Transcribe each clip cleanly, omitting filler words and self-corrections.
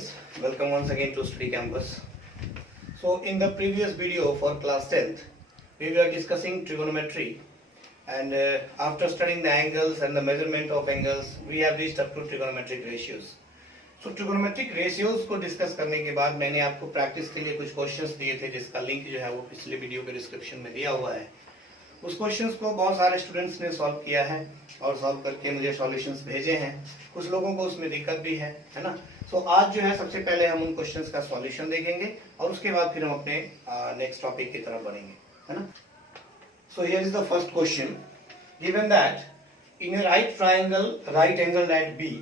students, welcome once again to Study Campus. So in the previous video for class 10th, we were discussing trigonometry, and after studying the angles and the measurement of angles, we have reached up to trigonometric ratios. So trigonometric ratios को डिस्कस करने के बाद मैंने आपको प्रैक्टिस के लिए कुछ क्वेश्चंस दिए थे, जिसका लिंक जो है वो पिछले वीडियो के डिस्क्रिप्शन में दिया हुआ है। उस क्वेश्चंस को बहुत सारे स्टूडेंट्स ने सॉल्व किया है और सॉल्व करके मुझे सॉल्यूशंस भेजे हैं। कुछ लोगों को उसमें दिक्कत भी है ना। सो आज जो है सबसे पहले हम उन क्वेश्चंस का सॉल्यूशन देखेंगे और उसके बाद फिर हम अपने नेक्स्ट टॉपिक की तरफ बढ़ेंगे, है ना। So here is the first question, given that in a right triangle right angle at B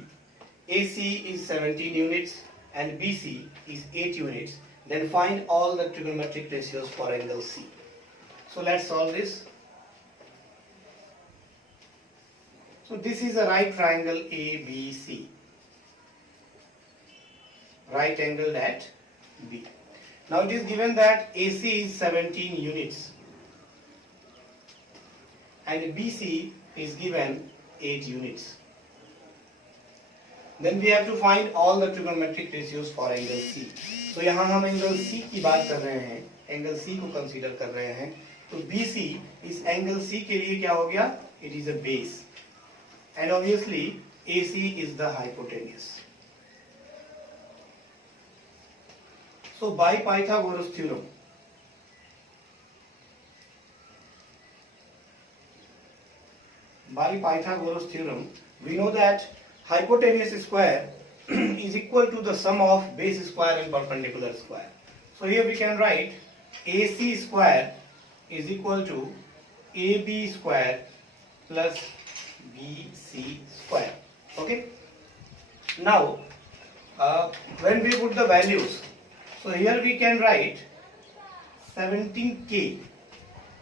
AC is 17 units and BC is 8 units, then find all the trigonometric ratios for angle C. So let's solve this. So this is a right triangle ABC, right angled at B. Now it is given that AC is 17 units and BC is given 8 units. Then we have to find all the trigonometric ratios for angle C. So यहाँ हम angle C की बात कर रहे हैं, angle C को consider कर रहे हैं, तो BC इस angle C के लिए क्या हो गया? It is a base, and obviously AC is the hypotenuse. So by Pythagoras theorem, we know that hypotenuse square is equal to the sum of base square and perpendicular square. So here we can write AC square is equal to AB square plus BC square. Okay. Now when we put the values, so here we can write 17K.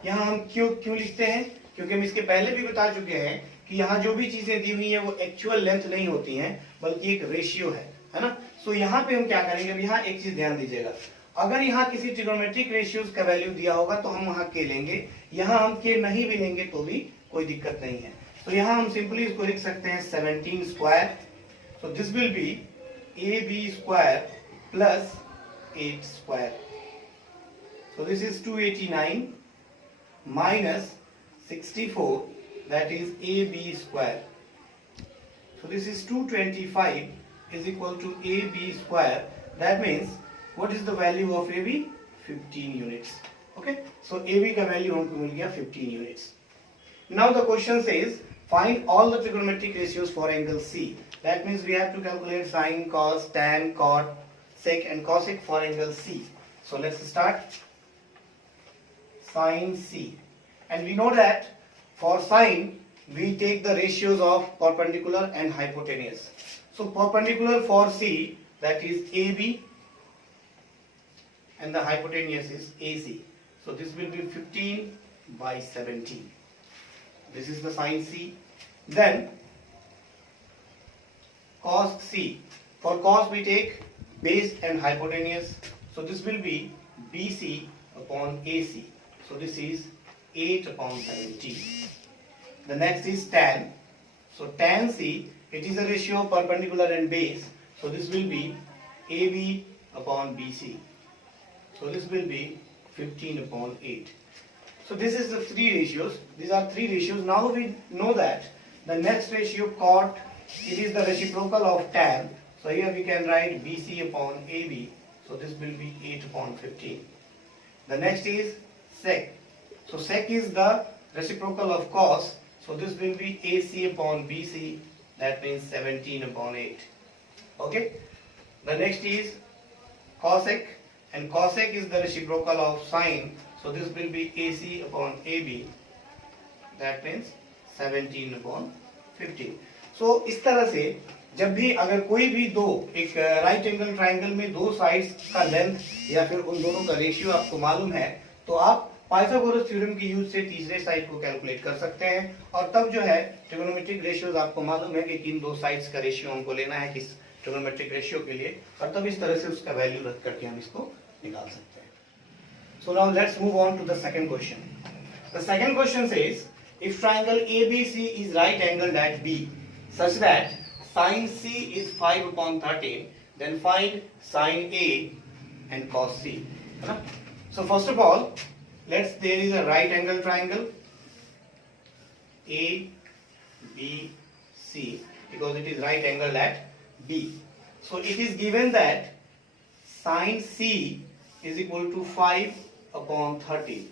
यहाँ हम क्यों लिखते हैं? क्योंकि हम इसके पहले भी बता चुके हैं कि यहाँ जो भी चीजें दी हुई है वो एक्चुअल लेंथ नहीं होती हैं, बल्कि एक रेशियो है ना। सो यहाँ पे हम क्या करेंगे, अब यहाँ एक चीज ध्यान दीजिएगा, अगर यहाँ किसी ट्रिगोनोमेट्रिक रेशियोज का वैल्यू दिया होगा तो हम वहाँ के लेंगे, यहाँ हम के नहीं भी लेंगे तो भी कोई दिक्कत नहीं है। तो यहाँ हम सिंपली इसको लिख सकते हैं 17 square, so this will B AB square plus 8 square, so this is 289 माइनस 64, that is AB square. So this is 225 is equal to AB square. That means what is the value of AB? 15 units. Okay. So AB का value हमको मिल गया 15 units. Now the question says find all the trigonometric ratios for angle C. That means we have to calculate sine, cos, tan, cot, sec and cosec for angle C. So let's start. Sine C. And we know that for sine, we take the ratios of perpendicular and hypotenuse. So perpendicular for C, that is AB, and the hypotenuse is AC. So this will be 15 by 17. This is the sine C. Then cos C. For cos we take base and hypotenuse. So this will be BC upon AC. So this is 8 upon 17. The next is tan. So tan C, it is a ratio of perpendicular and base. So this will be AB upon BC. So this will be 15 upon 8. So this is the three ratios. These are three ratios. Now we know that the next ratio cot, it is the reciprocal of tan. So here we can write BC upon AB. So this will be 8 upon 15. The next is sec. So sec is the reciprocal of cos. So this will be AC upon BC. That means 17 upon 8. Okay. The next is cosec, and cosec is the reciprocal of sine. So this will be AC upon AB. That means 17 upon 15. So इस तरह से जब भी अगर कोई भी दो एक राइट एंगल ट्रायंगल में दो साइड्स का लेंथ या फिर उन दोनों का रेशियो आपको मालूम है, तो आप पाइथागोरस थ्योरम की यूज से तीसरे साइड को कैलकुलेट कर सकते हैं, और तब जो है ट्रिगोनोमेट्रिक रेशियोज आपको मालूम है कि किन दो साइड्स का रेशियो हमको लेना है किस ट्रिगोनोमेट्रिक रेशियो के लिए, और तब इस तरह से उसका वैल्यू रख करके हम इसको निकाल सकते हैं. So now let's move on to the second question. The second question says if triangle ABC is right angled at B such that sin C is 5 upon 13, then find sine A and cos C. है ना? So first of all, there is a right angle triangle A B C because it is right angled at B. So it is given that sine C is equal to 5 upon 30.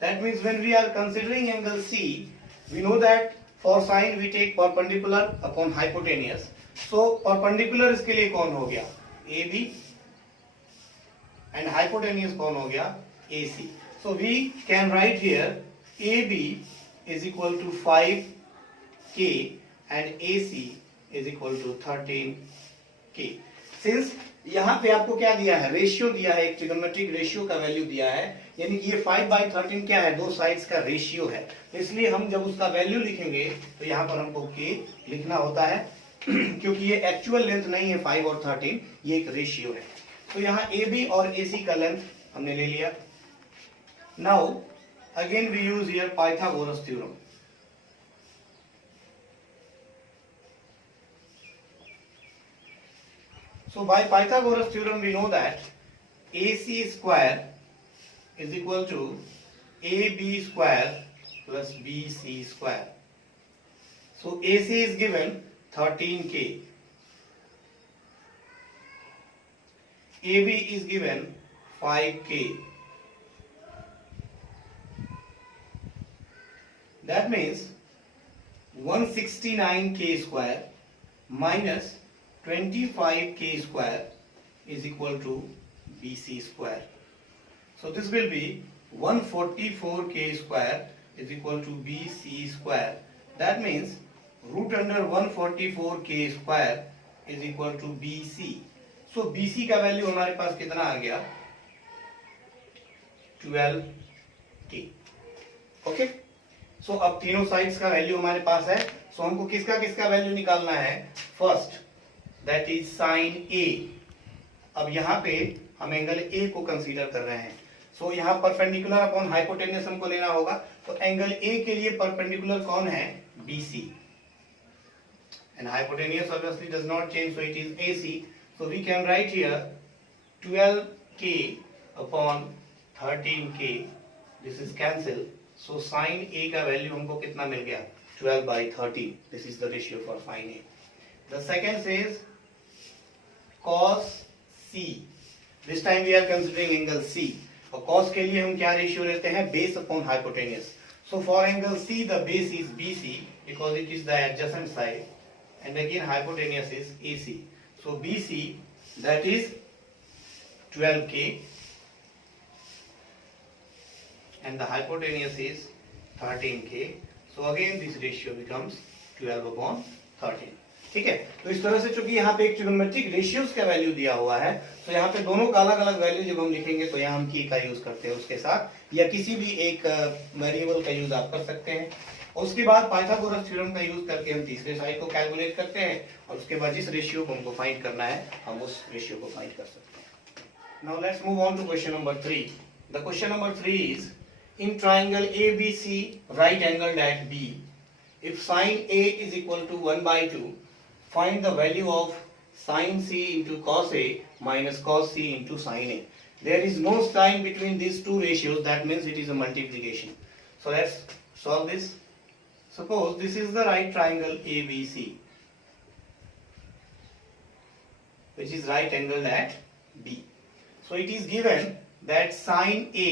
That means when we are considering angle C, we know that for sine we take perpendicular upon hypotenuse. So perpendicular इसके लिए कौन हो गया? AB and hypotenuse कौन हो गया? AC. So we can write here AB is equal to 5K and AC is equal to 13K. Since यहाँ पे आपको क्या दिया है? रेशियो दिया है, एक ट्रिगोनोमेट्रिक रेशियो का वैल्यू दिया है, यानी कि ये 5/13 क्या है? दो साइड्स का रेशियो है. इसलिए हम जब उसका वैल्यू लिखेंगे तो यहाँ पर हमको K लिखना होता है क्योंकि ये एक्चुअल लेंथ नहीं है 5 और 13, ये एक रेशियो है. तो यहाँ AB और AC का लेंथ हमने ले लिया. Now again we use here Pythagoras theorem. So by Pythagoras theorem we know that AC square is equal to AB square plus BC square. So AC is given 13K. AB is given 5K. That means 169K square minus 25K square is equal to BC square. So this will be 144K square is equal to BC square. That means root under 144K square is equal to BC. So BC का value हमारे पास कितना आ गया? 12K. Okay, सो अब तीनों साइड्स का value हमारे पास है. सो हमको किसका किसका वैल्यू निकालना है? फर्स्ट दैट इज साइन ए. अब यहाँ पे हम एंगल ए को कंसीडर कर रहे हैं. सो यहाँ परपेंडिकुलर अपॉन हाइपोटेन्यूस हमको लेना होगा. तो एंगल ए के लिए परपेंडिकुलर कौन है? BC. And hypotenuse obviously does not change, so it is AC. So we can write here 12K upon 13K. This is cancel. So sin A का वैल्यू हमको कितना मिल गया? 12/13. This is the ratio for sin A. The second says cos C. This time we are considering angle C. और cos के लिए हम क्या रेशियो लेते हैं? Base upon hypotenuse. So for angle C the base is BC because it is the adjacent side, and again hypotenuse is AC. So BC that is 12K and the hypotenuse is 13K. So again this ratio becomes 12/13. ठीक है. तो इस तरह से चूंकि यहाँ पे एक ट्रिगोनोमेट्रिक रेशियोज का वैल्यू दिया हुआ है, तो यहाँ पे दोनों का अलग अलग वैल्यू जब हम लिखेंगे तो यहाँ हम की का यूज करते हैं उसके साथ, या किसी भी एक वेरिएबल का यूज आप कर सकते हैं. और उसके बाद पाइथागोरस थ्योरम का यूज करके हम तीसरे साइड को कैलकुलेट करते हैं, और उसके बाद जिस रेशियो को हमको फाइंड करना है हम उस रेशियो को फाइंड कर सकते हैं. Now let's move on to question number 3. The question number 3 is in triangle ABC right angled at B, if sin A is equal to 1/2, find the value of sin C into cos A minus cos C into sin A. There is no sign between these two ratios, that means it is a multiplication. So let's solve this. Suppose this is the right triangle ABC, which is right angled at B. So it is given that sin A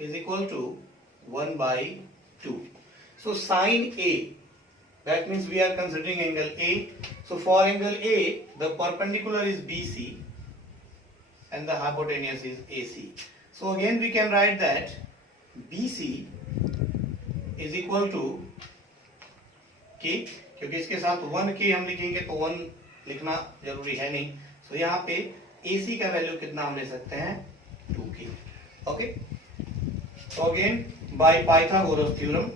is equal to 1/2. So sin A, that means we are considering angle A. So for angle A, the perpendicular is BC and the hypotenuse is AC. So again we can write that BC is equal to K, क्योंकि इसके साथ 1K हम लिखेंगे तो 1 लिखना जरूरी है नहीं. So यहाँ पे AC का वैल्यू कितना हम ले सकते हैं? 2K. Okay. So again by Pythagoras theorem,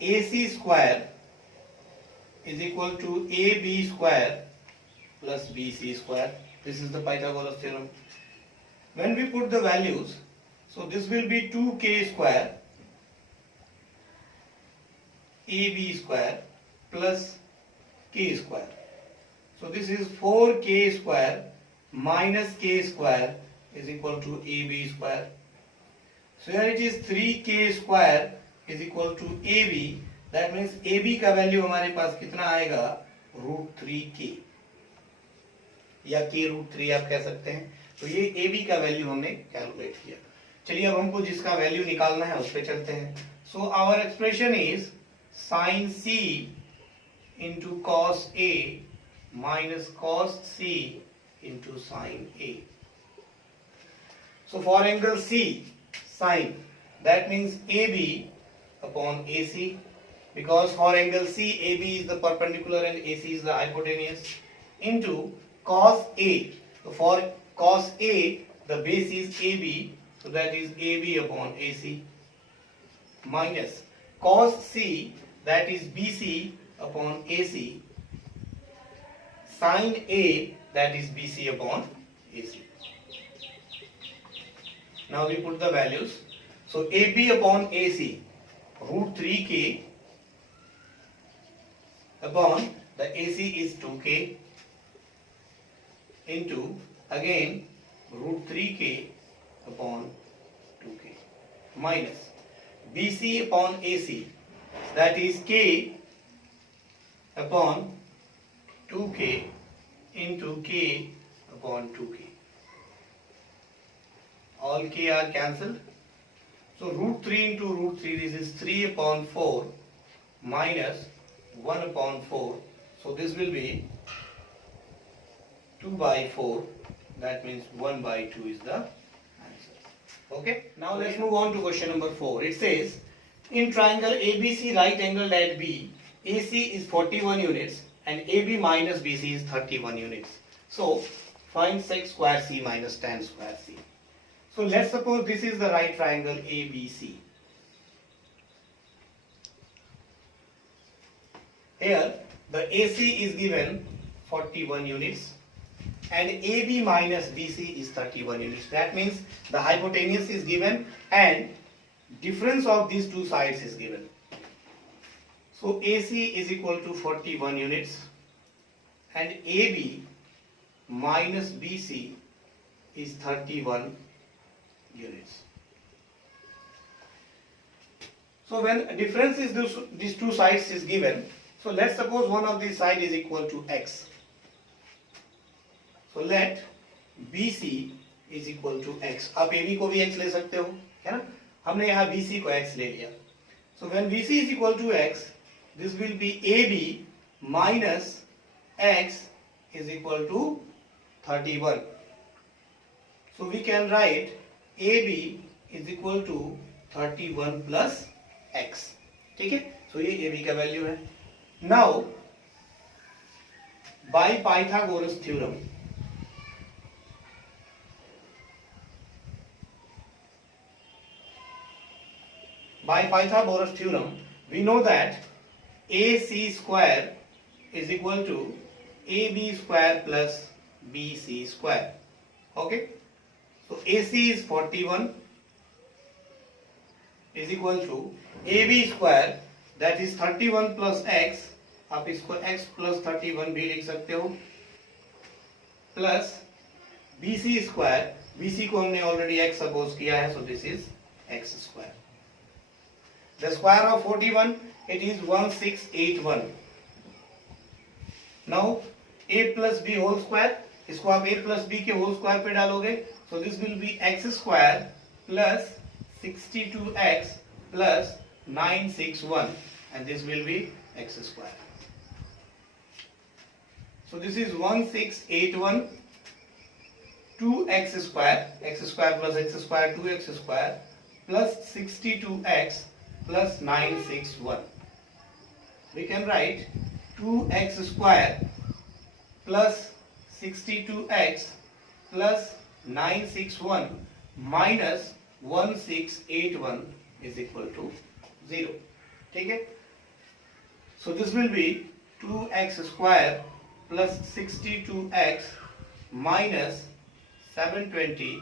AC square is equal to AB square plus BC square. This is the Pythagoras theorem. When we put the values, so this will be 2K square AB square plus K square. So this is 4K square minus K square is equal to AB square. So here it is 3K square is equal to AB. That means AB का value हमारे पास कितना आएगा, √3K या K√3 आप कह सकते हैं. तो ये AB का वैल्यू हमने कैलकुलेट किया. चलिए अब हमको जिसका वैल्यू निकालना है उस पे चलते हैं. So our expression is sin C into cos A minus cos C into sin A. So for angle C, sin, that means AB upon AC, because for angle C, AB is the perpendicular and AC is the hypotenuse, into cos A. So for cos A, the base is AB, so that is AB upon AC, minus cos C, that is BC upon AC, sin A, that is BC upon AC. Now we put the values. So AB upon AC, √3K upon the AC is 2K into again √3K upon 2K minus BC upon AC, that is K upon 2K into K upon 2K. All K are cancelled. So √3 into √3, this is 3 upon 4 minus 1 upon 4. So this will be 2 by 4. That means 1 by 2 is the answer. Okay. Now let's move on to question number 4. It says, in triangle ABC right angled at B, AC is 41 units and AB minus BC is 31 units. So find sec square C minus tan square C. So let's suppose this is the right triangle ABC. Here the AC is given 41 units and AB minus BC is 31 units. That means the hypotenuse is given and difference of these two sides is given. So AC is equal to 41 units and AB minus BC is 31 units. So when difference is these two sides is given, so let's suppose one of these side is equal to x. So let BC is equal to x. आप AB को भी x ले सकते हो, है ना? हमने यहाँ BC को x ले लिया. So when BC is equal to x, this will be AB minus x is equal to 31. So we can write AB is equal to 31 plus x. ठीक है? So ये AB का वैल्यू है. Now by Pythagoras theorem, we know that AC square is equal to AB square plus BC square. Okay? So AC is 41 is equal to AB square, that is 31 plus x. आप इसको x plus 31 भी लिख सकते हो, plus BC square. BC को हमने already x suppose किया है, so this is x square. The square of 41, it is 1681. Now a plus b whole square, इसको आप a plus b के whole square पे डालोगे, so this will be x square plus 62x plus 961 and this will be x square. So this is 1681 2x square plus x square 2x square plus 62x plus 961. We can write 2x square plus 62x plus 961 minus 1681 is equal to 0. ठीक है? So this will be 2x square plus 62x minus 720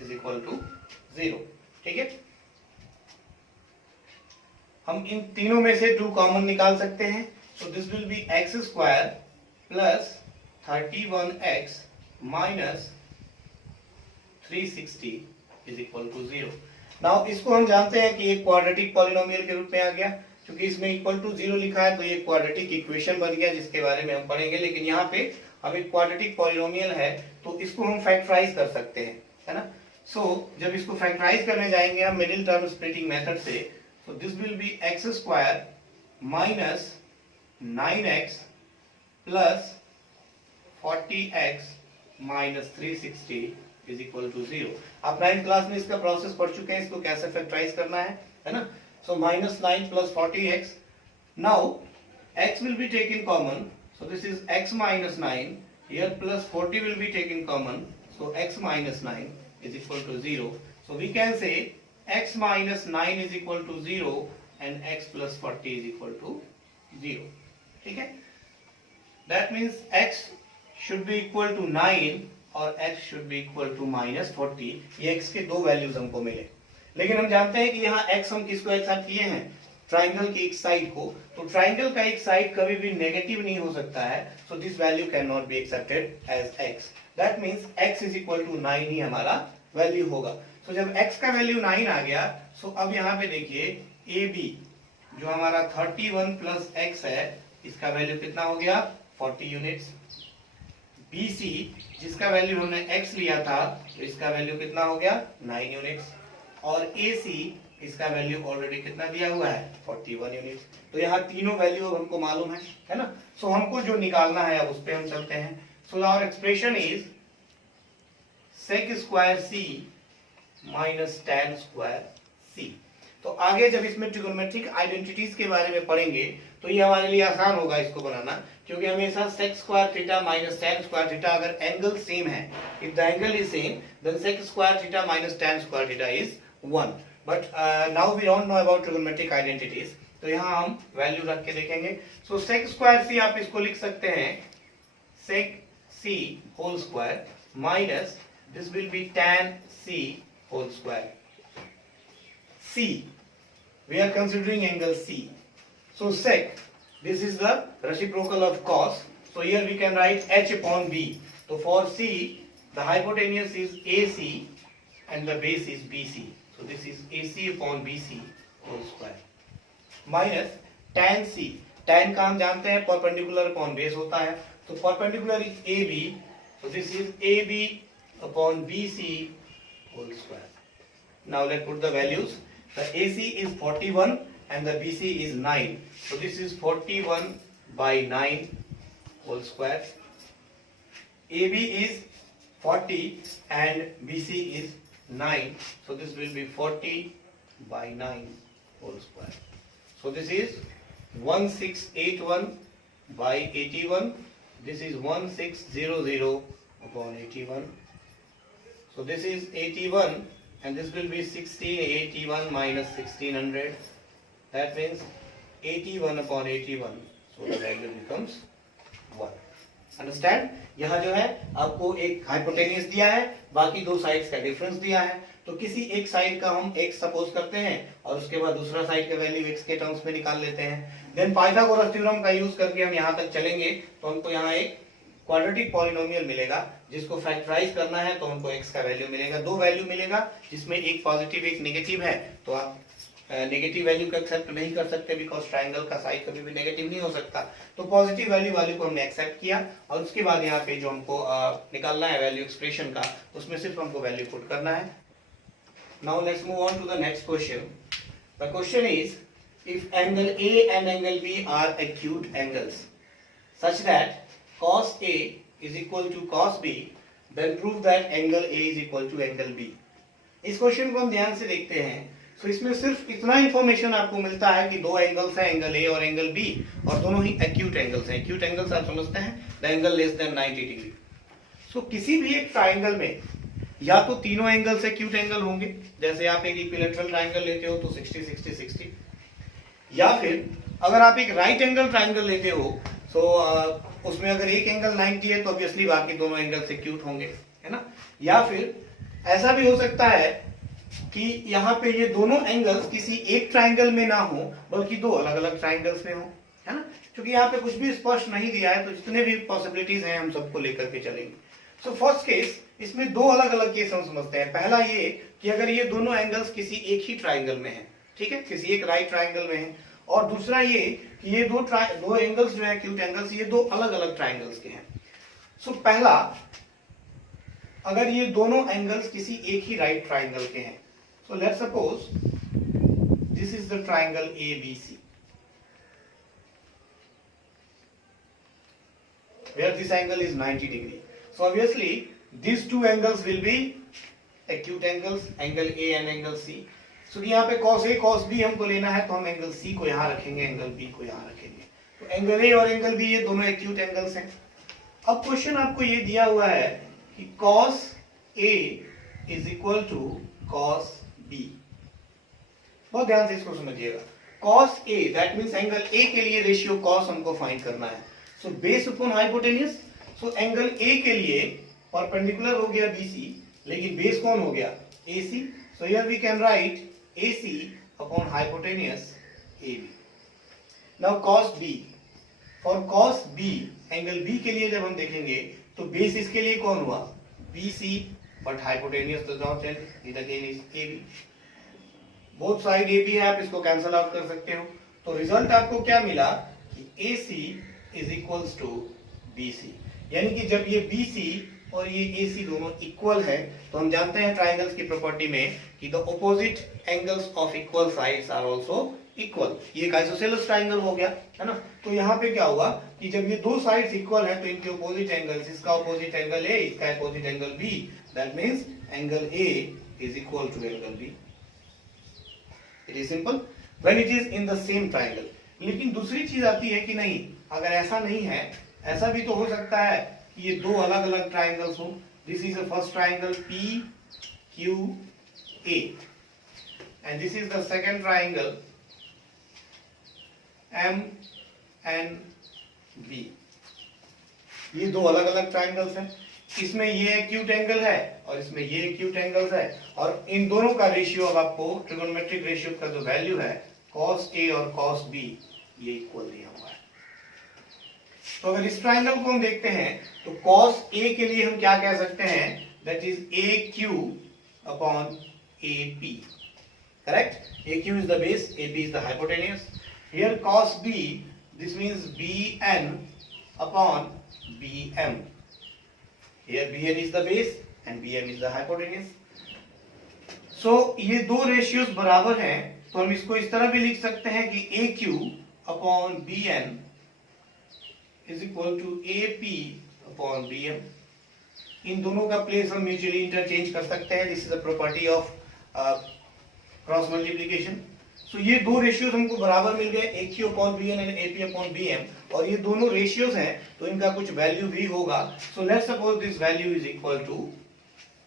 is equal to 0. ठीक है? हम इन तीनों में से 2 कॉमन निकाल सकते हैं। So this will be x square plus 31x minus 360 is equal to 0। Now इसको हम जानते हैं कि एक क्वाड्रेटिक पॉलिनोमियल के रूप में आ गया, क्योंकि इसमें इक्वल टू 0 लिखा है तो ये क्वाड्रेटिक इक्वेशन बन गया, जिसके बारे में हम पढ़ेंगे। लेकिन यहाँ पे अब एक क्वाड्रेटिक पॉलिनोमियल है तो इसको हम फैक्टराइज कर सकते हैं, है ना। सो जब इसको फैक्टराइज करने जाएंगे हम मिडिल टर्म स्प्लिटिंग मेथड से, so this will be x square minus 9x plus 40x minus 360 is equal to 0। आप 9th क्लास में इसका प्रोसेस पढ़ चुके हैं, इसको कैसे फैक्टराइज करना है ना। So minus 9 plus 40x, now x will be taken common, so this is x minus 9 here, plus 40 will be taken common, so x minus 9 is equal to 0. So we can say x minus 9 is equal to 0 and x plus 40 is equal to 0. ठीक है, that means x should be equal to 9 और x should be equal to minus 40। ये x के 2 वैल्यूज हमको मिले। लेकिन हम जानते हैं कि यहाँ x हम किसको एक्सेप्ट किए हैं, ट्राइंगल की एक साइड को, तो ट्राइंगल का एक साइड कभी भी नेगेटिव नहीं हो सकता है। So this value can not be accepted as x, that means x is equal to 9 ही हमारा वैल्यू होगा। सो जब x का वैल्यू 9 आ गया, सो अब यहाँ पे देखिए AB जो हमारा 31 प्लस x है, इसका वैल्यू कितना हो गया 40 यूनिट्स। BC जिसका वैल्यू हमने x लिया था, तो इसका वैल्यू कितना हो गया 9 यूनिट्स। और AC इसका वैल्यू ऑलरेडी कितना दिया हुआ है 41 यूनिट्स। तो यहाँ तीनों वैल्यू हमको मालूम है ना। सो हमको जो निकालना है अब उस पे हम चलते हैं। So our expression is sec square c minus tan square c। तो आगे जब इसमें ट्रिगोनोमेट्रिक आइडेंटिटीज के बारे में पढ़ेंगे तो ये हमारे लिए आसान होगा इसको बनाना, क्योंकि हमेशा sec square theta minus tan square theta अगर एंगल सेम है, if the angle is same then sec square theta minus tan square theta is 1। But now we don't know about trigonometric identities, तो यहाँ हम वैल्यू रख के देखेंगे। सो sec square c आप इसको लिख सकते हैं sec c whole square minus this will be tan c whole square. c we are considering angle c, so sec this is the reciprocal of cos, so here we can write h upon b। so for c the hypotenuse is ac and the base is bc, so this is ac upon bc whole square minus tan c। tan का हम जानते हैं perpendicular upon base होता है, तो perpendicular is ab, so this is ab upon bc whole square। now let's put the values। the AC is 41 and the BC is 9, so this is 41 by 9 whole square। AB is 40 and BC is 9, so this will be 40 by 9 whole square। so this is 1681 by 81, this is 1600 upon 81, so this is 81 and this will be 1681 minus 1600, that means 81 upon 81, so the value becomes 1। अंडरस्टैंड, यहाँ जो है आपको एक हाइपोटेन्यूज दिया है, बाकी दो साइड्स का डिफरेंस दिया है, तो किसी एक साइड का हम x सपोज करते हैं और उसके बाद दूसरा साइड का वैल्यू x के टर्म्स में निकाल लेते हैं। देन पाइथागोरस थ्योरम का यूज करके हम यहाँ तक चलेंगे तो हमको यहाँ एक क्वाड्रेटिक पॉलिनोमियल मिलेगा, जिसको फैक्टराइज करना है तो हमको x का वैल्यू मिलेगा, दो वैल्यू मिलेगा जिसमें एक पॉजिटिव एक नेगेटिव है। तो आप नेगेटिव वैल्यू को एक्सेप्ट नहीं कर सकते बिकॉज ट्रायंगल का साइड कभी भी नेगेटिव नहीं हो सकता, तो पॉजिटिव वैल्यू वाले को हमने एक्सेप्ट किया और उसके बाद यहाँ पे जो हमको निकालना है वैल्यू एक्सप्रेशन का, उसमें सिर्फ हमको वैल्यू पुट करना है। Now let's move on to the next question. The question is if angle A and angle B are acute angles such that cos A is equal to cos B, then prove that angle A is equal to angle B। इस क्वेश्चन को हम ध्यान से देखते हैं। तो इसमें सिर्फ इतना इंफॉर्मेशन आपको मिलता है कि दो एंगल्स हैं, एंगल A और एंगल B, और दोनों ही एक्यूट एंगल्स हैं। एक्यूट एंगल्स आप समझते हैं, the angle less than 90 degree. So किसी भी एक ट्राइंगल में या तो तीनों एंगल्स एक्यूट एंगल होंगे, जैसे आप एक इक्विलैटरल ट्राइंगल लेते हो तो 60 60 60, या फिर अगर आप एक राइट एंगल ट्राइंगल लेते हो तो उसमें अगर एक एंगल 90 है तो ऑब्वियसली बाकी दोनों एंगल एक्यूट होंगे, है ना। या फिर ऐसा भी हो सकता है कि यहाँ पे ये दोनों एंगल्स किसी एक ट्राइंगल में ना हो बल्कि दो अलग अलग ट्राइंगल्स में हो, है ना। क्योंकि यहाँ पे कुछ भी स्पष्ट नहीं दिया है तो जितने भी पॉसिबिलिटीज हैं हम सबको लेकर के चलेंगे। सो फर्स्ट केस, इसमें दो अलग अलग केस हम समझते हैं। पहला ये कि अगर ये दोनों एंगल्स किसी एक ही ट्राइंगल में है, ठीक है, किसी एक राइट ट्राइंगल में है, और दूसरा ये कि ये दो एंगल्स जो है एक्यूट एंगल्स, ये दो अलग अलग ट्राइंगल्स के हैं। सो पहला, अगर ये दोनों एंगल्स किसी एक ही राइट ट्राइंगल के हैं, so let's suppose this is the triangle ABC where this angle is 90 degree. So obviously these two angles will be acute angles, angle A and angle C. So यहाँ पे cos A cos B हमको लेना है तो हम angle C को यहाँ रखेंगे, एंगल B को यहाँ रखेंगे। तो एंगल A और एंगल B ये दोनों एक्यूट एंगल्स हैं। अब क्वेश्चन आपको ये दिया हुआ है कि cos A is equal to cos B। बहुत ध्यान से इसको समझिएगा। cos A that means angle A के लिए रेशियो cos हमको फाइंड करना है। So base upon hypotenuse, so angle A के लिए परपेंडिकुलर हो गया BC, लेकिन बेस कौन हो गया AC। So here we can write AC upon hypotenuse AB। Now cos B, for cos B angle B के लिए जब हम देखेंगे तो बेस इसके लिए कौन हुआ BC, but hypotenuse does not change, it again is AB। Both side AB है, आप इसको कैंसिल आउट कर सकते हो। तो रिजल्ट आपको क्या मिला कि AC is equals to BC, यानी कि जब ये BC और ये AC दोनों इक्वल है तो हम जानते हैं ट्राइंगल्स की प्रॉपर्टी में कि the opposite angles of equal sides are also equal. ये एक आइसोसेलेस ट्राइंगल हो गया, है ना। तो यहाँ पे क्या हुआ कि जब ये दो साइड्स इक्वल है तो इनके ऑपोजिट एंगल्स, इसका ऑपोजिट एंगल A, इसका opposite angle B, that means angle A is equal to angle B। It is simple when it is in the same triangle. लेकिन दूसरी चीज आती है कि नहीं, अगर ऐसा नहीं है, ऐसा भी तो हो सकता है कि ये दो अलग अलग ट्राइंगल्स हो। This is the first triangle PQA and this is the second triangle MNB। ये दो अलग अलग ट्राइंगल्स हैं, इसमें ये एक्यूट एंगल है और इसमें ये एक्यूट एंगल्स है, और इन दोनों का रेशियो अब आपको ट्रिगोनोमेट्रिक रेशियो का जो वैल्यू है cos A और cos B ये इक्वल दिया हुआ है। तो अगर इस ट्राइंगल को हम देखते हैं तो cos A के लिए हम क्या कह सकते हैं, that is AQ upon AP, correct. AQ is the base, AP is the hypotenuse. Here cos B, this means BN upon BM। Here BN is the base and BM is the hypotenuse. So ये दो रेशियोज बराबर हैं तो हम इसको इस तरह भी लिख सकते हैं कि AQ upon BN is equal to AP upon BM। इन दोनों का प्लेस हम म्यूचुअली इंटरचेंज कर सकते हैं। This is the property of cross multiplication. So ये दो रेशियोज हमको बराबर मिल गए, AQ upon BN and AP upon BM, और ये दोनों रेशियोज हैं तो इनका कुछ वैल्यू भी होगा। So let's suppose this value is equal to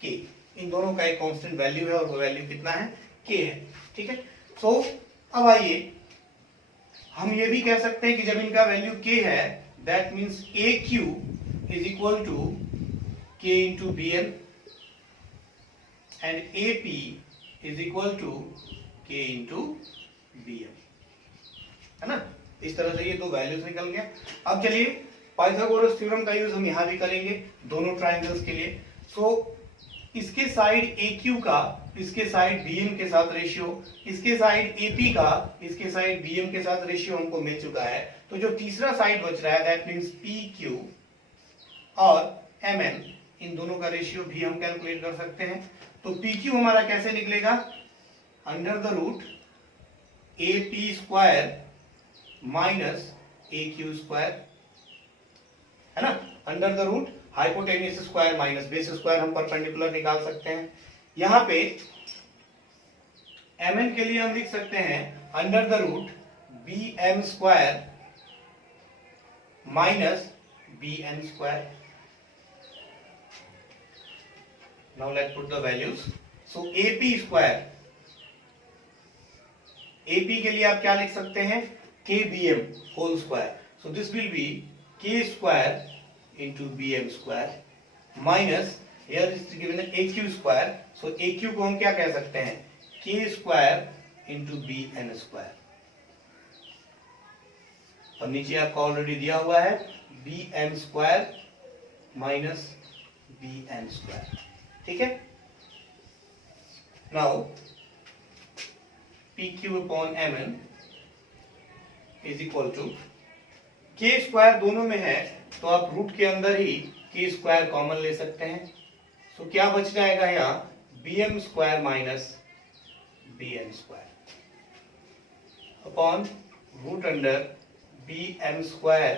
K। इन दोनों का एक कांस्टेंट वैल्यू है और वो वैल्यू कितना है, K है, ठीक है। सो अब आइए हम ये भी कह सकते हैं कि जब इनका वैल्यू K है, that means AQ is equal to K into BN and AP is equal to K into BM, है ना। इस तरह से ये दो वैल्यूज निकल गया। अब चलिए पाइथागोरस थ्योरम का यूज हम यहां भी करेंगे दोनों ट्राइंगल्स के लिए। सो इसके साइड AQ का इसके साइड BM के साथ रेशियो, इसके साइड AP का इसके साइड BM के साथ रेशियो हमको मिल चुका है। तो जो तीसरा साइड बच रहा है दैट मींस PQ और MN, इन दोनों का रेशियो भी हम कैलकुलेट कर सकते हैं। तो PQ हमारा कैसे निकलेगा, under the root AP square minus AQ square, है ना। Under the root hypotenuse square minus base square हम परपेंडिकुलर निकाल सकते हैं। यहां पे MN के लिए हम लिख सकते हैं under the root BM square minus BN square. Now let's put the values. So AP square, AP के लिए आप क्या लिख सकते हैं, KBM whole square. So this will be K square into BM square minus here is given AQ square, so AQ को हम क्या कह सकते हैं, K square into BN square, और नीचे आपका ऑलरेडी दिया हुआ है BM square minus BN square, ठीक है। Now PQ upon MN is equal to K square दोनों में है तो आप रूट के अंदर ही K स्क्वायर कॉमन ले सकते हैं, सो क्या बच जाएगा यहाँ BM square minus BN square upon root under BM square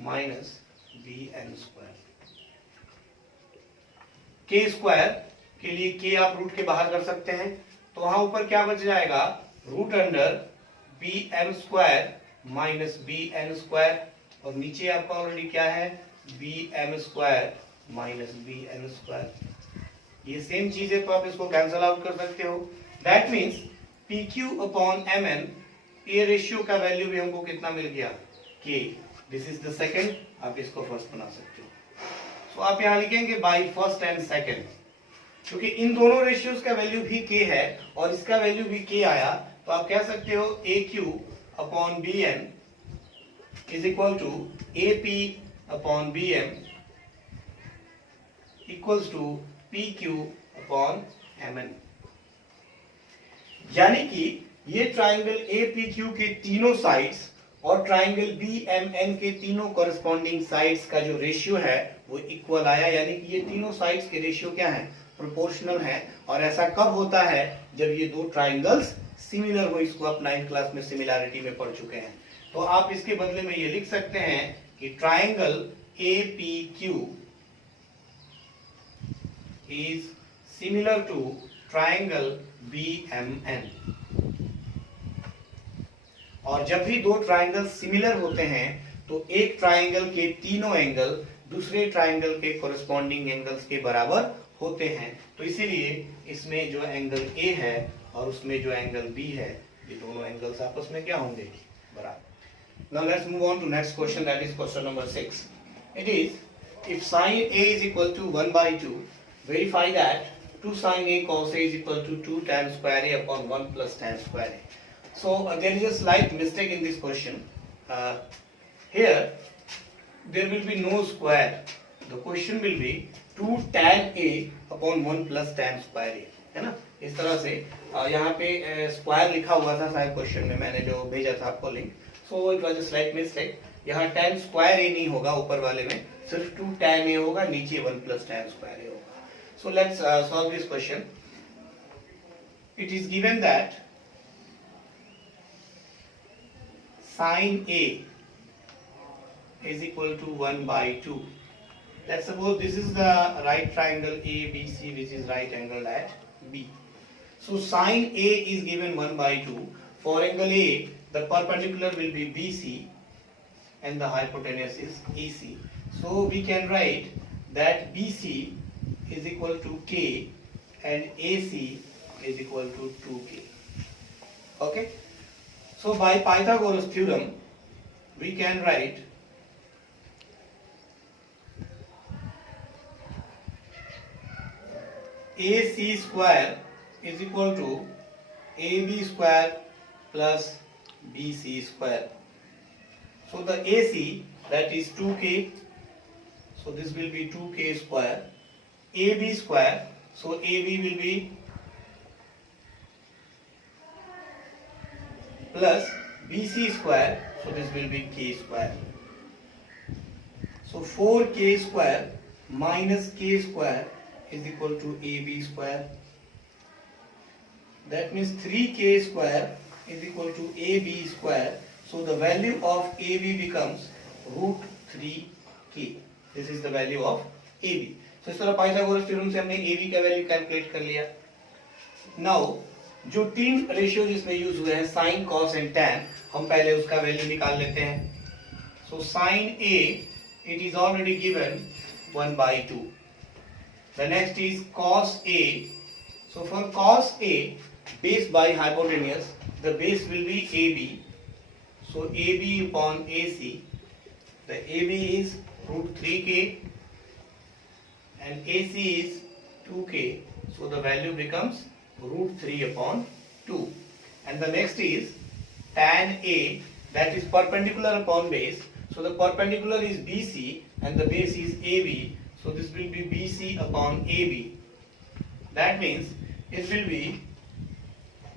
minus BN square. K square के लिए K आप रूट के बाहर कर सकते हैं, तो वहां ऊपर क्या बच जाएगा, root under BM square minus BN square, और नीचे आपका ऑलरेडी क्या है BM square minus BN square. ये सेम चीज है तो आप इसको कैंसल आउट कर सकते हो। That means PQ upon MN, ये रेशियो का वैल्यू भी हमको कितना मिल गया K, this is the second, आप इसको फर्स्ट बना सकते हो। सो आप यहां लिखेंगे बाय फर्स्ट एंड सेकंड, क्योंकि इन दोनों रेशियोज का वैल्यू भी K है और इसका वैल्यू भी K आया, तो आप कह सकते हो AQ upon BN is equal to AP upon BM equals to PQ upon MN। यानी कि ये ट्राइंगल APQ के तीनों साइड्स और ट्राइंगल BMN के तीनों कॉरेस्पॉन्डिंग साइड्स का जो रेशियो है वो इक्वल आया, यानी कि ये तीनों साइड्स के रेशियो क्या है, प्रोपोर्शनल है। और ऐसा कब होता है, जब ये दो ट्राइंगल्स सिमिलर हो। इसको आप 9th क्लास में सिमिलैरिटी में पढ़ चुके हैं। तो आप इसके बदले में ये लिख सकते हैं कि triangle APQ is similar to triangle BMN। और जब भी दो ट्राइंगल सिमिलर होते हैं तो एक ट्राइंगल के तीनों एंगल दूसरे ट्राइंगल के कोरेस्पॉन्डिंग एंगल्स के बराबर होते हैं। तो इसीलिए इसमें जो एंगल A है और उसमें जो एंगल B है, ये दोनों एंगल्स आपस में क्या होंगे, बराबर। Now let's move on to next question, that is question number 6. It is, if sin A is equal to 1 by 2, verify that 2 sin A cos A is equal to 2 tan square A upon 1 plus tan square A. So there is a slight mistake in this question. Here there will be no square. The question will be 2 tan A upon 1 plus tan square A, है ना। इस तरह से यहाँ पे स्क्वायर लिखा हुआ था शायद क्वेश्चन में, मैंने जो भेजा था आपको link, so it was a slight mistake. यहाँ tan स्क्वायर A नहीं होगा, ऊपर वाले में सिर्फ 2 tan A होगा, नीचे 1 plus tan square A होगा। So let's solve this question. It is given that sin A is equal to 1 by 2. Let's suppose this is the right triangle ABC, which is right angled at B. So sin A is given 1 by 2. For angle A, the perpendicular will be BC and the hypotenuse is EC. So we can write that BC is equal to K and AC is equal to 2K. Okay? So by Pythagoras theorem, we can write AC square is equal to AB square plus BC square. So the AC, that is 2K, so this will be 2K square. AB square, so AB will be plus BC square, so this will be K square. So 4K square minus K square is equal to AB square. That means 3K square is equal to AB square. So the value of AB becomes root 3K. This is the value of AB. So इस तरह Pythagoras theorem से हमने AB का value calculate कर लिया। Now जो तीन रेशियो जिसमें यूज हुए हैं साइन, कॉस एंड टैन, हम पहले उसका वैल्यू निकाल लेते हैं। So sine A, it is already given 1 by 2. The next is cos A. So for cos A, base by hypotenuse, the base will be AB. So AB upon AC, the AB is root 3K and AC is 2k, so the value becomes root 3 upon 2. And the next is tan A, that is perpendicular upon base, so the perpendicular is BC and the base is AB, so this will be BC upon AB. That means it will be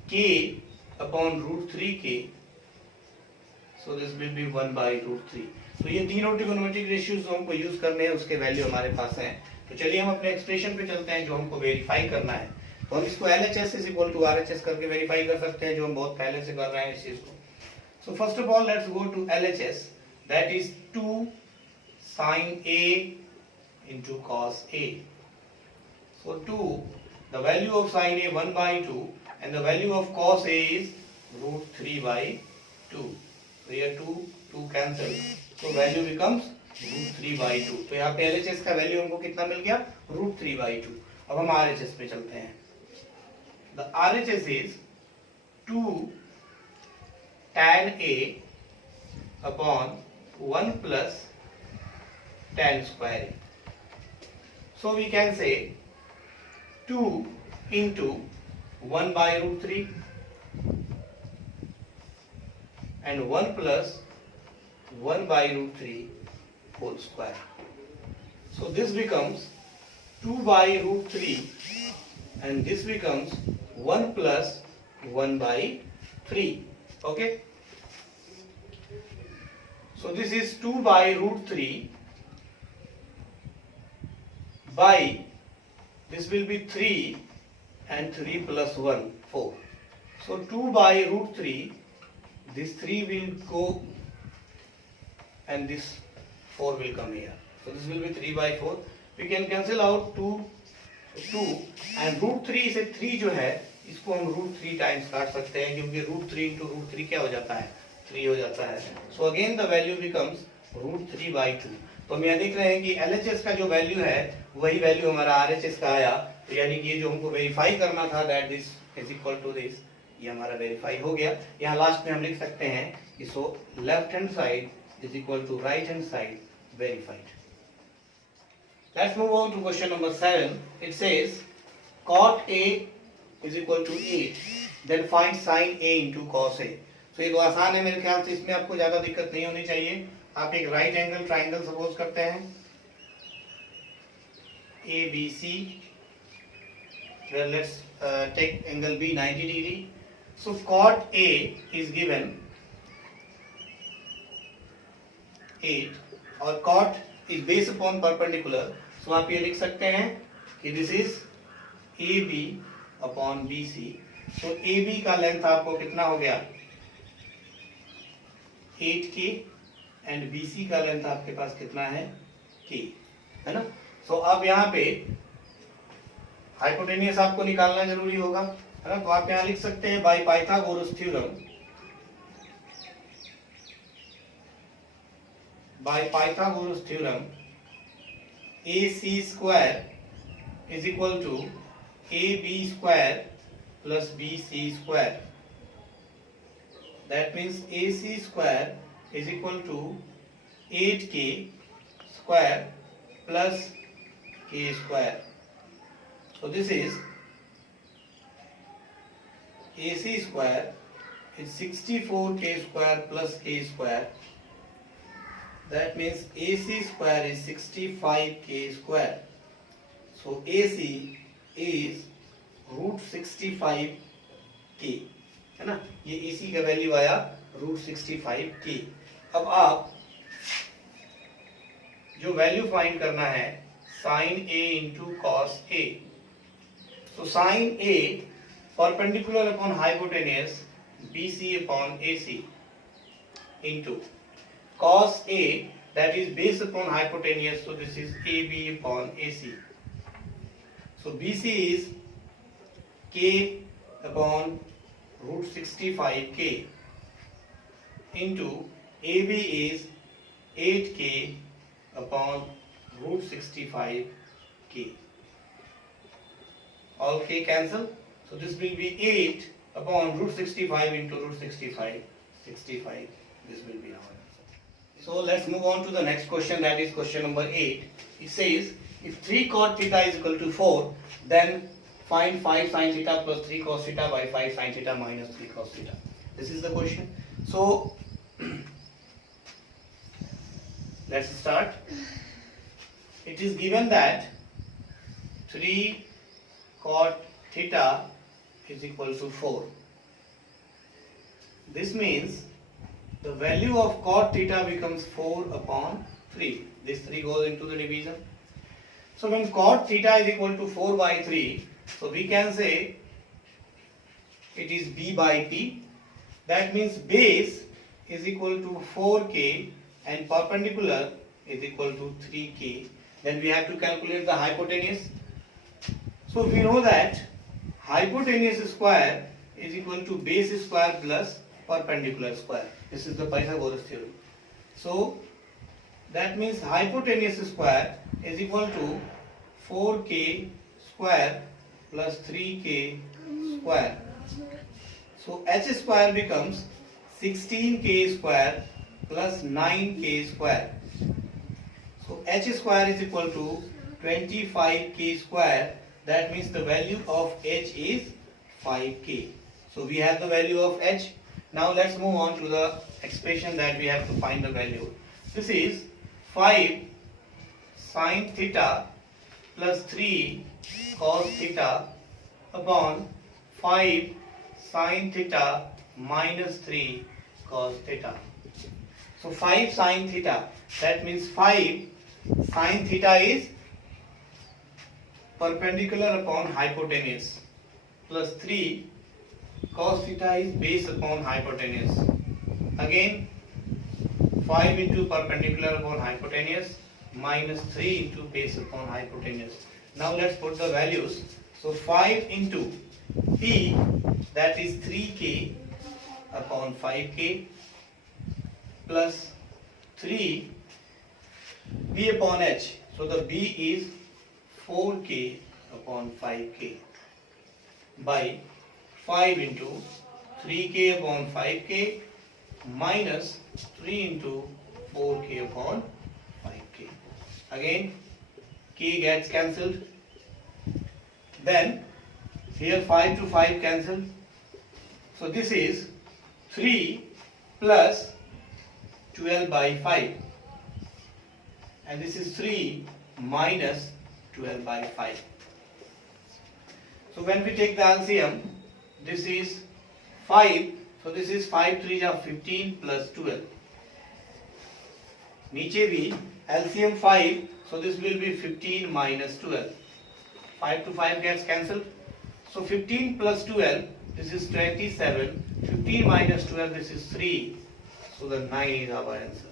k upon root 3k, so this will be 1 by root 3. तो ये तीनों trigonometric ratios जो हमको यूज करने हैं उसके वैल्यू हमारे पास हैं. तो चलिए हम अपने एक्सप्रेशन पे चलते हैं जो हमको वेरीफाई करना है. तो हम इसको LHS is equal to RHS करके वेरीफाई कर सकते हैं, जो हम बहुत पहले से कर रहे हैं इस चीज को. So first of all let's go to LHS, that is 2 sin A into cos A. So 2, the value of sin A 1 by 2 and the value of cos A is root 3 by 2. So here 2 cancel, so value becomes root 3 by 2. तो यहाँ पे LHS का वैल्यू हमको कितना मिल गया, root 3 by 2. अब हम RHS पे चलते हैं. The RHS is 2 tan A upon 1 plus tan square A. So we can say 2 into 1 by root 3 and 1 plus 1 by root 3 whole square. So this becomes 2 by root 3 and this becomes 1 plus 1 by 3. Okay. So this is 2 by root 3 by, this will be 3 and 3 plus 1, 4. So 2 by root 3, this 3 will go and this 4 will come here. So this will be 3 by 4. We can cancel out 2 and root 3 से 3 जो है इसको हम root 3 टाइम्स काट सकते हैं, क्योंकि root 3 into root 3 क्या हो जाता है, 3 हो जाता है. So again the value becomes root 3 by 2. तो हम यहाँ देख रहे हैं कि LHS का जो वैल्यू है वही वैल्यू हमारा RHS का आया. तो यानी कि जो हमको वेरीफाई करना था that this is equal to this, ये हमारा वेरीफाई हो गया. यहाँ लास्ट में हम लिख सकते हैं कि so left hand side is equal to right hand side verified. Let's move on to question number 7. It says cot A is equal to 8, then find sin A into cos A. So ये तो आसान है मेरे ख्याल से, इसमें आपको ज्यादा दिक्कत नहीं होनी चाहिए. आप एक राइट एंगल ट्राइंगल सपोज करते हैं ABC, well let's take angle B 90 degree. So cot A is given 8 और cot is based upon perpendicular. So आप ये लिख सकते हैं कि this is AB upon BC. So AB का लेंथ आपको कितना हो गया, 8K, and BC का लेंथ आपके पास कितना है, K, है ना. So अब यहाँ पे हाइपोटेनियस आपको निकालना जरूरी होगा, है ना. तो आप यहाँ लिख सकते हैं bye Pythagoras theorem, by Pythagoras theorem AC square is equal to AB square plus BC square. That means AC square is equal to 8K square plus K square. So this is AC square is 64K square plus K square. That means AC square is 65K square. So AC is root 65K, है ना. ये AC का वैल्यू आया root 65K. अब आप जो value find करना है sin A into cos A. So sin A perpendicular upon hypotenuse BC upon AC into cos A, that is based upon hypotenuse, so this is AB upon AC. So BC is K upon root 65K into AB is 8K upon root 65K. All K cancel, so this will be 8 upon root 65 into root 65, 65. This will be our answer. So let's move on to the next question, that is question number 8. It says If 3 cot theta is equal to 4, then find 5 sin theta plus 3 cos theta by 5 sin theta minus 3 cos theta. This is the question. So let's start. It is given that 3 cot theta is equal to 4. This means the value of cot theta becomes 4 upon 3. This 3 goes into the division. So when cot theta is equal to 4 by 3, so we can say it is b by p. That means base is equal to 4k and perpendicular is equal to 3k. Then we have to calculate the hypotenuse. So we know that hypotenuse square is equal to base square plus perpendicular square. This is the Pythagoras theorem. So that means hypotenuse square is equal to 4k square plus 3k square. So h square becomes 16k square plus 9k square. So h square is equal to 25k square. That means the value of h is 5k. So we have the value of h. Now let's move on to the expression that we have to find the value. This is 5 sin theta plus 3 cos theta upon 5 sin theta minus 3 cos theta. So 5 sin theta, that means 5 sin theta is perpendicular upon hypotenuse plus 3 cos theta is base upon hypotenuse. Again 5 into perpendicular upon hypotenuse minus 3 into base upon hypotenuse. Now let's put the values. So 5 into p, that is 3k upon 5k plus 3 b upon h. So the b is 4k upon 5k by 5 into 3k upon 5k minus 3 into 4k upon 5k. Again k gets cancelled. Then here 5 to 5 cancelled. So this is 3 plus 12 by 5. And this is 3 minus 12 by 5. So when we take the LCM, this is 5. So this is 5 3 are 15 plus 12. नीचे भी LCM 5. So this will be 15 minus 12. 5 to 5 gets cancelled. So 15 plus 12, this is 27. 15 minus 12, this is 3. So the 9 is our answer.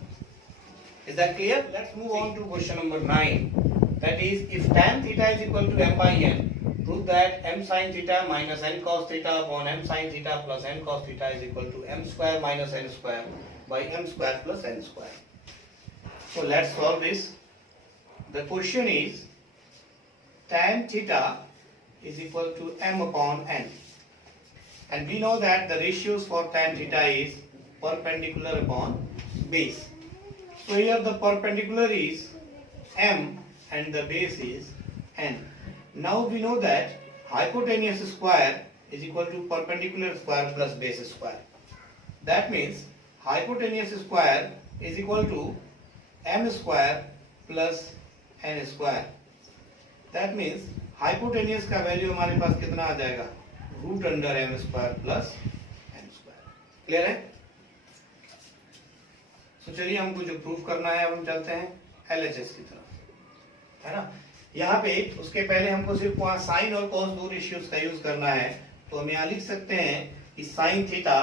Is that clear? Let's move on to question number 9. That is, if tan theta is equal to m by n, prove that m sin theta minus n cos theta upon m sin theta plus n cos theta is equal to m square minus n square by m square plus n square. So let's solve this. The question is tan theta is equal to m upon n, and we know that the ratios for tan theta is perpendicular upon base. So here the perpendicular is m and the base is n. Now we know that hypotenuse square is equal to perpendicular square plus base square. That means hypotenuse square is equal to m square plus n square. That means hypotenuse का value हमारे पास कितना आ जाएगा, root under m square plus n square. Clear है? तो चलिए हमको जो प्रूफ करना है अब हम चलते हैं LHS की तरफ, है ना. यहाँ पे उसके पहले हमको सिर्फ वहाँ साइन और कॉस दो रेशियोज का यूज करना है. तो हम यहाँ लिख सकते हैं कि sine theta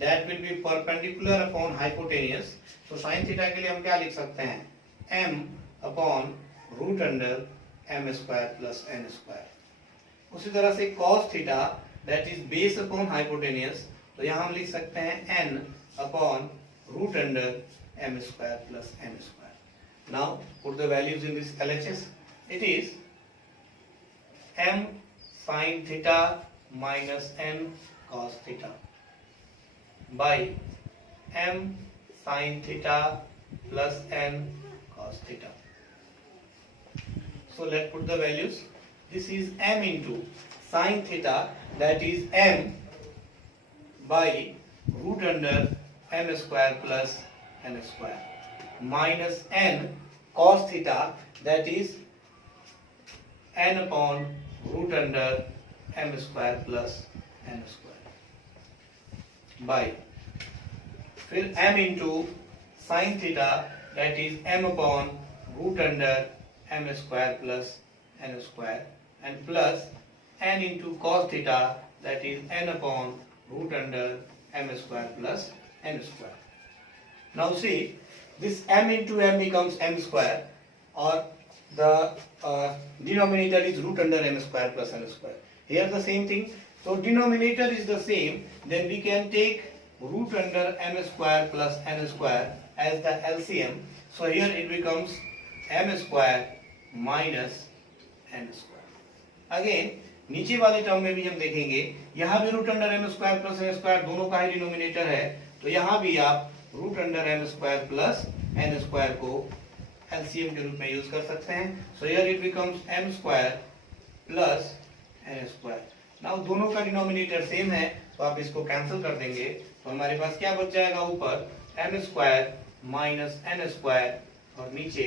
that will be perpendicular upon hypotenuse. तो साइन थीटा के लिए हम क्या लिख सकते हैं, m upon root under m square plus n square. उसी तरह से cos theta that is base upon hypotenuse. तो यहाँ हम लिख सकते हैं n upon root under m square plus n square. Now put the values in this LHS. It is m sin theta minus n cos theta by m sin theta plus n cos theta. So let's put the values. This is m into sine theta, that is m by root under m square plus n square, minus n cos theta, that is n upon root under m square plus n square, by फिर m into sin theta, that is m upon root under m square plus n square, and plus n into cos theta, that is n upon root under m square plus n square. Now see, this m into m becomes m square, or the denominator is root under m square plus n square. Here the same thing. So denominator is the same, then we can take root under m square plus n square as the LCM. So here it becomes m square minus n square. Again नीचे वाले टर्म में भी हम देखेंगे, यहाँ भी root under M square plus N square दोनों का ही डिनोमिनेटर है, तो यहाँ भी आप root under M square plus N square को एलसीएम के रूप में यूज कर सकते हैं. So here it becomes M square plus N square. Now दोनों का डिनोमिनेटर सेम है, तो आप इसको कैंसिल कर देंगे, तो हमारे पास क्या बच जाएगा, ऊपर M square minus N square और नीचे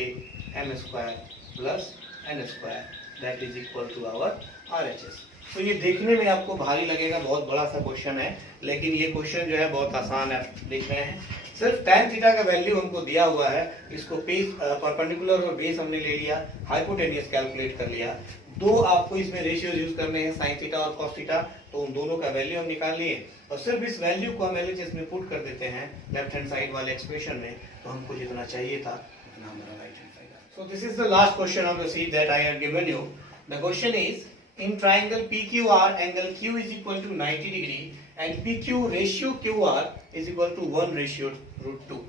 M square plus N square, that is equal to our RHS. तो ये देखने में आपको भारी लगेगा, बहुत बड़ा सा क्वेश्चन है, लेकिन ये क्वेश्चन जो है बहुत आसान है. देख रहे हैं, सिर्फ tan थीटा का वैल्यू हमको दिया हुआ है, इसको पेज परपेंडिकुलर और बेस हमने ले लिया, हाइपोटेनियस कैलकुलेट कर लिया. दो आपको इसमें रेशियोज यूज करने हैं, sin थीटा और cos थीटा, तो उन दोनों का वैल्यू हम निकाल लिए और सिर्फ इस वैल्यू को हम LHS में पुट कर देते हैं लेफ्ट हैंड साइड वाले एक्सप्रेशन में, तो हमको जितना चाहिए था उतना हमारा right hand side. So this is the last question of the sheet that I have given you. The question is, in triangle PQR, angle Q is equal to 90 degree and PQ ratio QR is equal to 1 ratio root 2.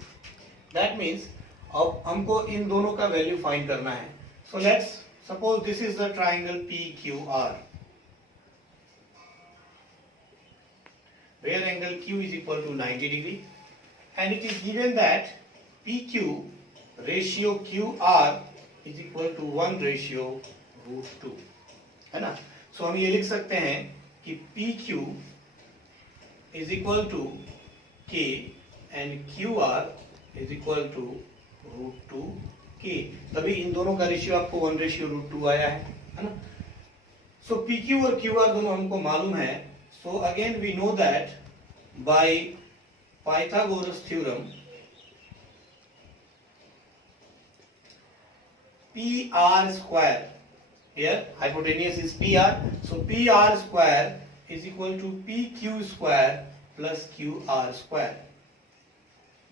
That means अब हमको इन दोनों का value find करना है. So let's suppose this is the triangle PQR, where angle Q is equal to 90 degree and it is given that PQ ratio QR is equal to 1 ratio root 2, है ना. सो हम ये लिख सकते हैं कि PQ is equal to K and QR is equal to root 2 K. तभी इन दोनों का रेशियो आपको 1 रेशियो रूट 2 आया है ना. सो PQ और QR दोनों हमको मालूम है. So again we know that by Pythagoras theorem PR square, here hypotenuse is PR, so PR square is equal to PQ square plus QR square.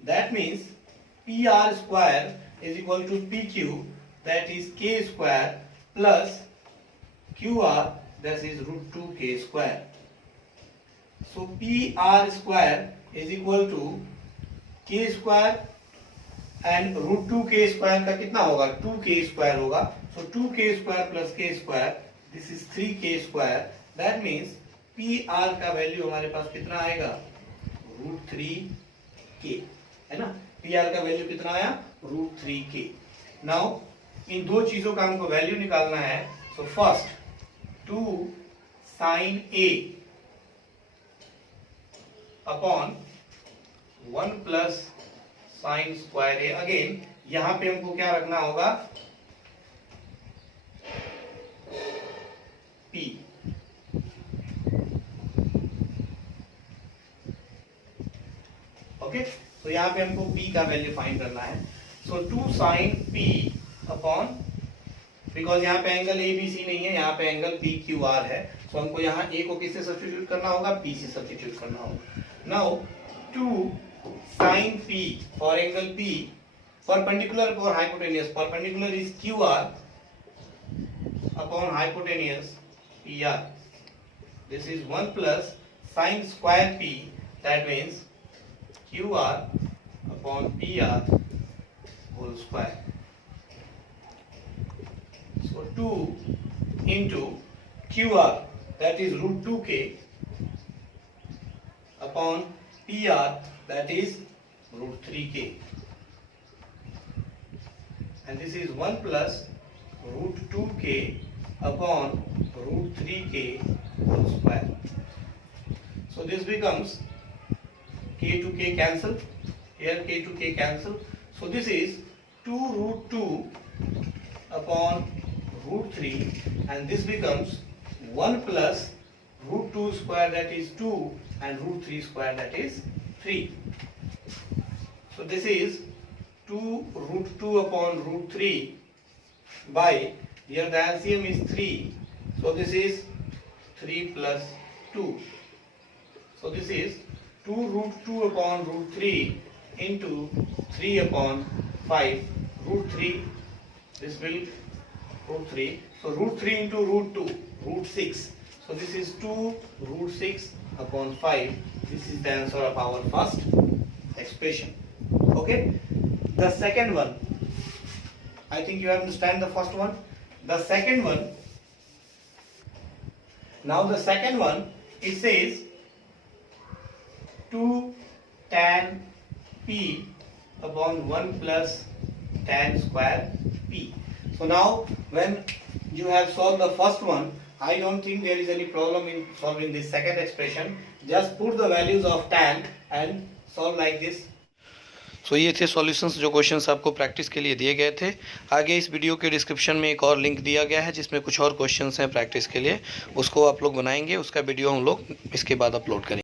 That means PR square is equal to PQ, that is K square, plus QR, that is root 2K square. So PR square is equal to K square and root 2K square का कितना होगा, 2K square होगा. So 2K square plus K square, this is 3K square. That means PR का value हमारे पास कितना आएगा, root 3K, है ना. PR का वैल्यू कितना आया, root 3K. Now इन दो चीजों का हमको वैल्यू निकालना है. So first 2 sin A upon 1 plus sin square A. Again यहाँ पे हमको क्या रखना होगा, P. ओके, तो यहाँ पे हमको P का वैल्यू फाइंड करना है. सो 2 sin P अपॉन, बिकॉज यहाँ पे एंगल ABC नहीं है, यहाँ पे एंगल PQR है, तो हमको यहाँ A को किससे सब्स्टिट्यूट करना होगा, P से सब्स्टिट्यूट करना होगा. नाउ 2 sin P for angle P, perpendicular for hypotenuse, perpendicular is QR upon hypotenuse PR. This is 1 plus sin square P, that means QR upon PR whole square. So 2 into QR, that is root 2K, upon PR, that is root 3K, and this is 1 plus root 2k upon root 3k whole square. So this becomes k to k cancel, here k to k cancel. So this is 2 root 2 upon root 3, and this becomes 1 plus root 2 square, that is 2, and root 3 square, that is 3. So this is 2 root 2 upon root 3 by, here the LCM is 3, so this is 3 plus 2. So this is 2 root 2 upon root 3 into 3 upon 5 root 3, this will root 3, so root 3 into root 2, root 6. So this is 2 root 6 upon 5. This is the answer of our first expression. Okay. The second one, I think you understand the first one. The second one, now the second one, it says 2 tan p upon 1 plus tan square p. So now when you have solved the first one, I don't think there is any problem in solving this second expression. Just put the values of tan and solve like this. सो ये थे सॉल्यूशंस जो क्वेश्चंस आपको प्रैक्टिस के लिए दिए गए थे। आगे इस वीडियो के डिस्क्रिप्शन में एक और लिंक दिया गया है जिसमें कुछ और क्वेश्चंस हैं प्रैक्टिस के लिए, उसको आप लोग बनाएंगे, उसका वीडियो हम लोग इसके बाद अपलोड करेंगे।